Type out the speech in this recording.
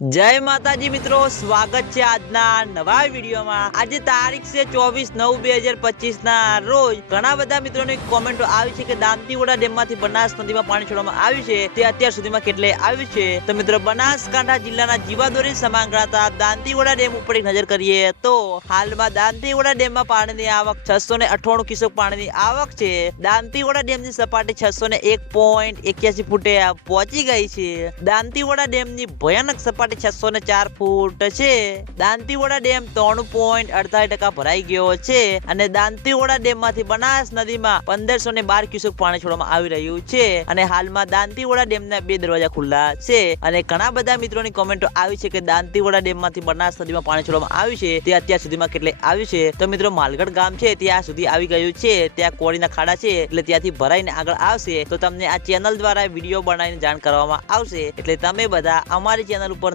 જય માતાજી મિત્રો, સ્વાગત છે આજના નવા વિડીયોમાં. આજે તારીખ છે ચોવીસ નવ બે હજાર પચીસ ના રોજ ઘણા બધા મિત્રોની કોમેન્ટો આવી છે કે દાંતીવાડા ડેમમાંથી બનાસ નદીમાં પાણી છોડવામાં આવ્યું છે. તે અત્યાર સુધીમાં કેટલે આવ્યું છે. તો મિત્રો, બનાસકાંઠા જિલ્લાના જીવાદોરી સમાન ગણાતા દાંતીવાડા ડેમ ઉપર એક નજર કરીએ તો હાલમાં દાંતીવાડા ડેમમાં પાણીની આવક છસો ને અઠ્ઠાણું ક્યુસેક પાણીની આવક છે. દાંતીવાડા ડેમની સપાટી છસો ને એક પોઈન્ટ એક્યાસી ફૂટે પહોંચી ગઈ છે. દાંતીવાડા ડેમની ભયાનક સપાટી છસો ને ચાર ફૂટ છે. દાંતીવાડા ડેમ ત્રણ પોઈન્ટ અડતાલીસ ટકા ભરાઈ ગયો છે અને દાંતીવાડા ડેમમાંથી બનાસ નદીમાં પંદરસો ને બાર ક્યુસેક પાણી છોડવામાં આવી રહ્યું છે અને હાલમાં દાંતીવાડા ડેમના બે દરવાજા ખુલ્લા છે અને ઘણા બધા મિત્રોની કોમેન્ટો આવી છે કે દાંતીવાડા ડેમમાંથી બનાસ નદીમાં પાણી છોડવામાં આવ્યું છે, તે અત્યાર સુધીમાં કેટલે આવ્યું છે? તો મિત્રો, માલગઢ ગામ છે, ત્યાં સુધી આવી ગયું છે, ત્યાં કોળીના ખાડા છે, એટલે ત્યાંથી ભરાઈને આગળ આવશે તો તમને આ ચેનલ દ્વારા વીડિયો બનાવીને જાણ કરવામાં આવશે. એટલે તમે બધા અમારી ચેનલ ઉપર